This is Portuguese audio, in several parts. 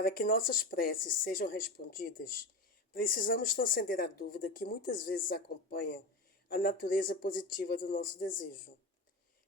Para que nossas preces sejam respondidas, precisamos transcender a dúvida que muitas vezes acompanha a natureza positiva do nosso desejo.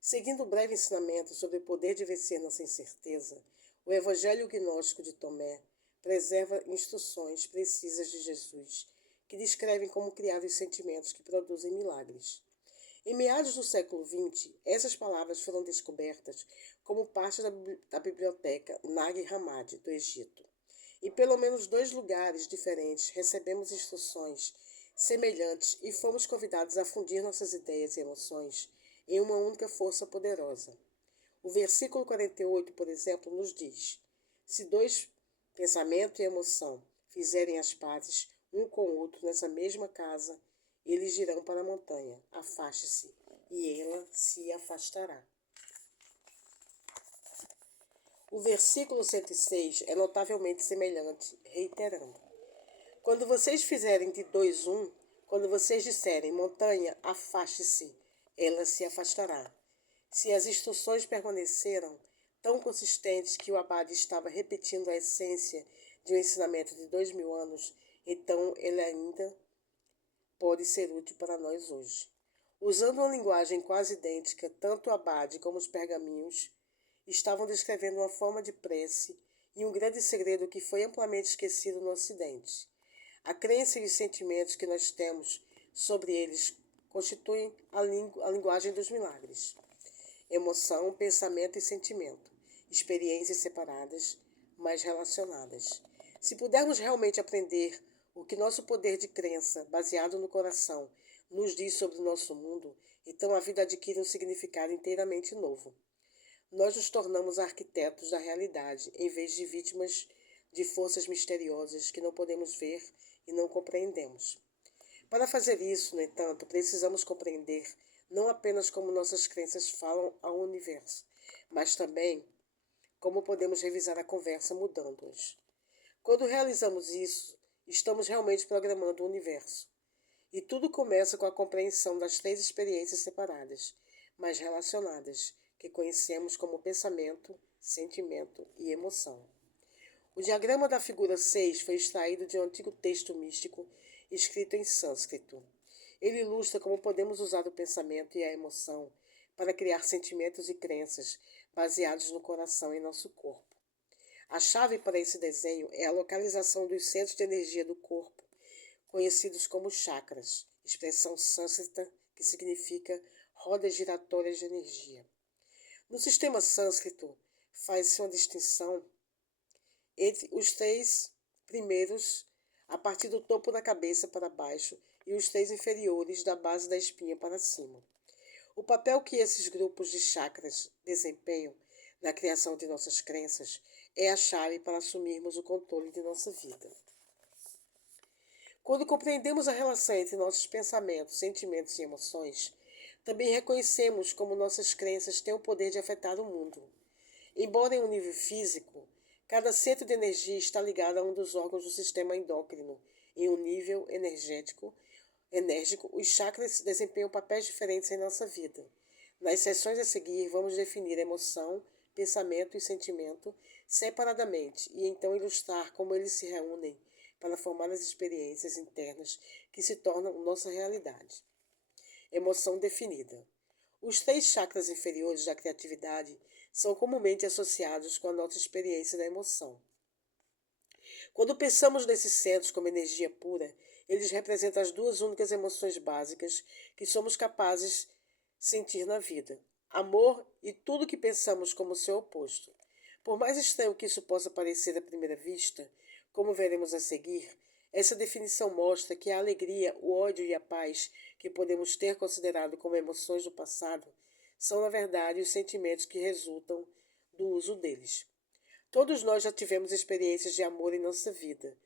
Seguindo um breve ensinamento sobre o poder de vencer nossa incerteza, o Evangelho Gnóstico de Tomé preserva instruções precisas de Jesus, que descrevem como criar os sentimentos que produzem milagres. Em meados do século XX, essas palavras foram descobertas como parte da biblioteca Nag Hammadi, do Egito. Em pelo menos 2 lugares diferentes recebemos instruções semelhantes e fomos convidados a fundir nossas ideias e emoções em uma única força poderosa. O versículo 48, por exemplo, nos diz: se 2, pensamento e emoção, fizerem as pazes um com o outro nessa mesma casa, eles dirão para a montanha: afaste-se, e ela se afastará. O versículo 106 é notavelmente semelhante, reiterando: quando vocês fizerem de 2 um, quando vocês disserem montanha, afaste-se, ela se afastará. Se as instruções permaneceram tão consistentes que o abade estava repetindo a essência de um ensinamento de 2000 anos, então ele ainda pode ser útil para nós hoje. Usando uma linguagem quase idêntica, tanto o abade como os pergaminhos estavam descrevendo uma forma de prece e um grande segredo que foi amplamente esquecido no Ocidente. A crença e os sentimentos que nós temos sobre eles constituem a linguagem dos milagres. Emoção, pensamento e sentimento, experiências separadas, mas relacionadas. Se pudermos realmente aprender o que nosso poder de crença, baseado no coração, nos diz sobre o nosso mundo, então a vida adquire um significado inteiramente novo. Nós nos tornamos arquitetos da realidade, em vez de vítimas de forças misteriosas que não podemos ver e não compreendemos. Para fazer isso, no entanto, precisamos compreender não apenas como nossas crenças falam ao universo, mas também como podemos revisar a conversa mudando-as. Quando realizamos isso, estamos realmente programando o universo. E tudo começa com a compreensão das 3 experiências separadas, mas relacionadas, que conhecemos como pensamento, sentimento e emoção. O diagrama da figura 6 foi extraído de um antigo texto místico escrito em sânscrito. Ele ilustra como podemos usar o pensamento e a emoção para criar sentimentos e crenças baseados no coração e nosso corpo. A chave para esse desenho é a localização dos centros de energia do corpo, conhecidos como chakras, expressão sânscrita que significa rodas giratórias de energia. No sistema sânscrito, faz-se uma distinção entre os 3 primeiros, a partir do topo da cabeça para baixo, e os 3 inferiores, da base da espinha para cima. O papel que esses grupos de chakras desempenham na criação de nossas crenças é a chave para assumirmos o controle de nossa vida. Quando compreendemos a relação entre nossos pensamentos, sentimentos e emoções, também reconhecemos como nossas crenças têm o poder de afetar o mundo. Embora em um nível físico, cada centro de energia está ligado a um dos órgãos do sistema endócrino. Em um nível enérgico, os chakras desempenham papéis diferentes em nossa vida. Nas sessões a seguir, vamos definir emoção, pensamento e sentimento separadamente e então ilustrar como eles se reúnem para formar as experiências internas que se tornam nossa realidade. Emoção definida. Os 3 chakras inferiores da criatividade são comumente associados com a nossa experiência da emoção. Quando pensamos nesses centros como energia pura, eles representam as 2 únicas emoções básicas que somos capazes de sentir na vida: amor e tudo que pensamos como seu oposto. Por mais estranho que isso possa parecer à primeira vista, como veremos a seguir, essa definição mostra que a alegria, o ódio e a paz que podemos ter considerado como emoções do passado são, na verdade, os sentimentos que resultam do uso deles. Todos nós já tivemos experiências de amor em nossa vida.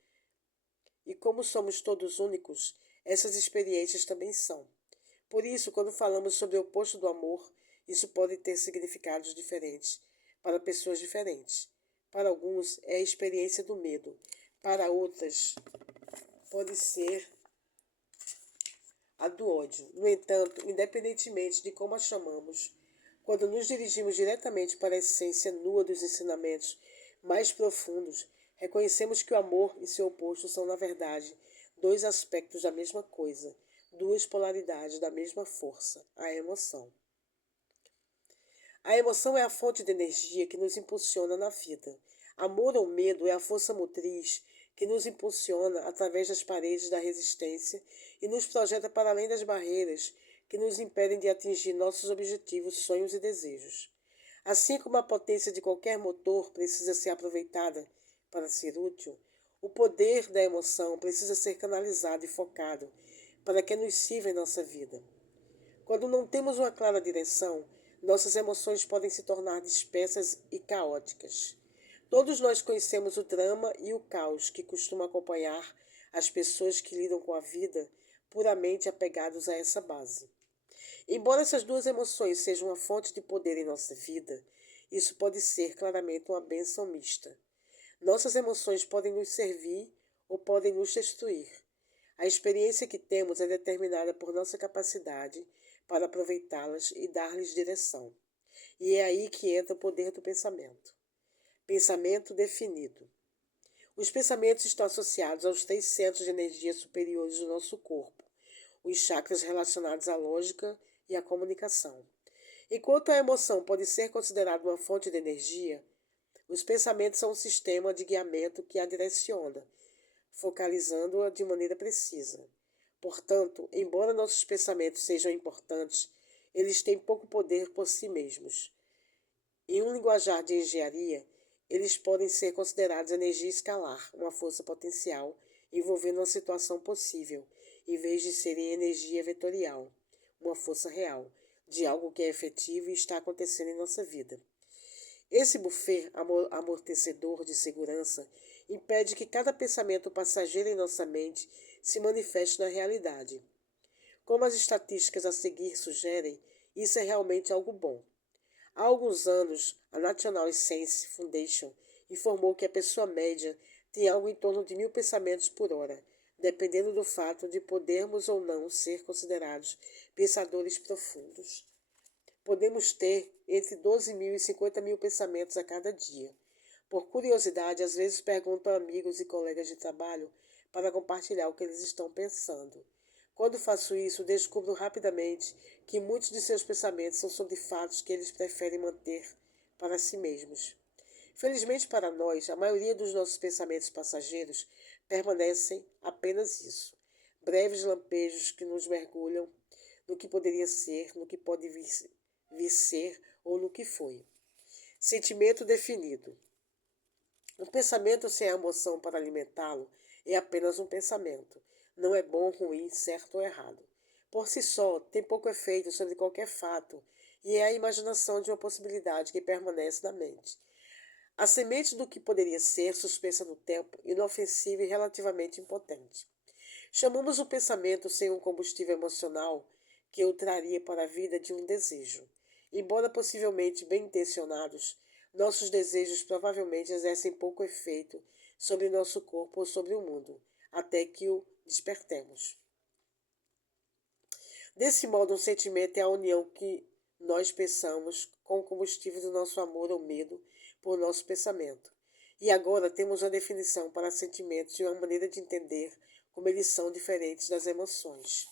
E como somos todos únicos, essas experiências também são. Por isso, quando falamos sobre o oposto do amor, isso pode ter significados diferentes para pessoas diferentes. Para alguns, é a experiência do medo. Para outras, pode ser a do ódio. No entanto, independentemente de como a chamamos, quando nos dirigimos diretamente para a essência nua dos ensinamentos mais profundos, Reconhecemos que o amor e seu oposto são, na verdade, dois aspectos da mesma coisa, duas polaridades da mesma força, a emoção. A emoção é a fonte de energia que nos impulsiona na vida. Amor ou medo é a força motriz que nos impulsiona através das paredes da resistência e nos projeta para além das barreiras que nos impedem de atingir nossos objetivos, sonhos e desejos. Assim como a potência de qualquer motor precisa ser aproveitada para ser útil, o poder da emoção precisa ser canalizado e focado para que nos sirva em nossa vida. Quando não temos uma clara direção, nossas emoções podem se tornar dispersas e caóticas. Todos nós conhecemos o drama e o caos que costuma acompanhar as pessoas que lidam com a vida puramente apegados a essa base. Embora essas duas emoções sejam uma fonte de poder em nossa vida, isso pode ser claramente uma bênção mista. Nossas emoções podem nos servir ou podem nos destruir. A experiência que temos é determinada por nossa capacidade para aproveitá-las e dar-lhes direção. E é aí que entra o poder do pensamento. Pensamento definido. Os pensamentos estão associados aos 3 centros de energia superiores do nosso corpo, os chakras relacionados à lógica e à comunicação. Enquanto a emoção pode ser considerada uma fonte de energia, os pensamentos são um sistema de guiamento que a direciona, focalizando-a de maneira precisa. Portanto, embora nossos pensamentos sejam importantes, eles têm pouco poder por si mesmos. Em um linguajar de engenharia, eles podem ser considerados energia escalar, uma força potencial envolvendo uma situação possível, em vez de serem energia vetorial, uma força real, de algo que é efetivo e está acontecendo em nossa vida. Esse buffet amortecedor de segurança impede que cada pensamento passageiro em nossa mente se manifeste na realidade. Como as estatísticas a seguir sugerem, isso é realmente algo bom. Há alguns anos, a National Science Foundation informou que a pessoa média tem algo em torno de 1.000 pensamentos por hora, dependendo do fato de podermos ou não ser considerados pensadores profundos. Podemos ter entre 12.000 e 50.000 pensamentos a cada dia. Por curiosidade, às vezes pergunto a amigos e colegas de trabalho para compartilhar o que eles estão pensando. Quando faço isso, descubro rapidamente que muitos de seus pensamentos são sobre fatos que eles preferem manter para si mesmos. Felizmente para nós, a maioria dos nossos pensamentos passageiros permanecem apenas isso. Breves lampejos que nos mergulham no que poderia ser, no que pode vir ser ou no que foi. Sentimento definido. Um pensamento sem a emoção para alimentá-lo é apenas um pensamento. Não é bom, ruim, certo ou errado. Por si só, tem pouco efeito sobre qualquer fato e é a imaginação de uma possibilidade que permanece na mente. A semente do que poderia ser, suspensa no tempo, inofensiva e relativamente impotente. Chamamos o pensamento sem um combustível emocional que o traria para a vida de um desejo. Embora possivelmente bem intencionados, nossos desejos provavelmente exercem pouco efeito sobre nosso corpo ou sobre o mundo, até que o despertemos. Desse modo, um sentimento é a união que nós pensamos com o combustível do nosso amor ou medo por nosso pensamento. E agora temos uma definição para sentimentos e uma maneira de entender como eles são diferentes das emoções.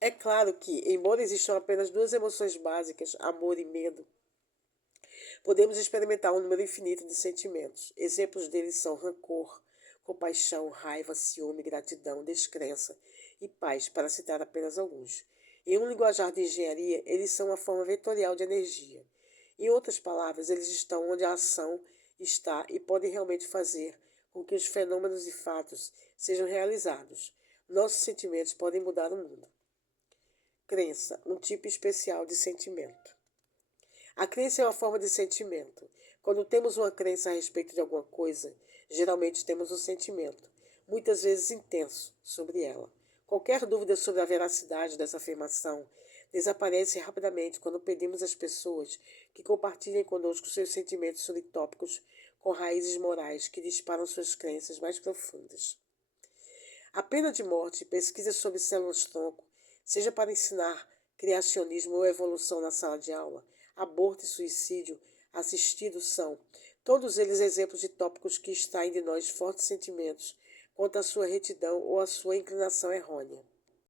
É claro que, embora existam apenas 2 emoções básicas, amor e medo, podemos experimentar um número infinito de sentimentos. Exemplos deles são rancor, compaixão, raiva, ciúme, gratidão, descrença e paz, para citar apenas alguns. Em um linguajar de engenharia, eles são uma forma vetorial de energia. Em outras palavras, eles estão onde a ação está e podem realmente fazer com que os fenômenos e fatos sejam realizados. Nossos sentimentos podem mudar o mundo. Crença, um tipo especial de sentimento. A crença é uma forma de sentimento. Quando temos uma crença a respeito de alguma coisa, geralmente temos um sentimento, muitas vezes intenso, sobre ela. Qualquer dúvida sobre a veracidade dessa afirmação desaparece rapidamente quando pedimos às pessoas que compartilhem conosco seus sentimentos sobre tópicos com raízes morais que disparam suas crenças mais profundas. A pena de morte, pesquisas sobre células-tronco, seja para ensinar criacionismo ou evolução na sala de aula, aborto e suicídio assistido são, todos eles exemplos de tópicos que extraem de nós fortes sentimentos quanto à sua retidão ou à sua inclinação errônea.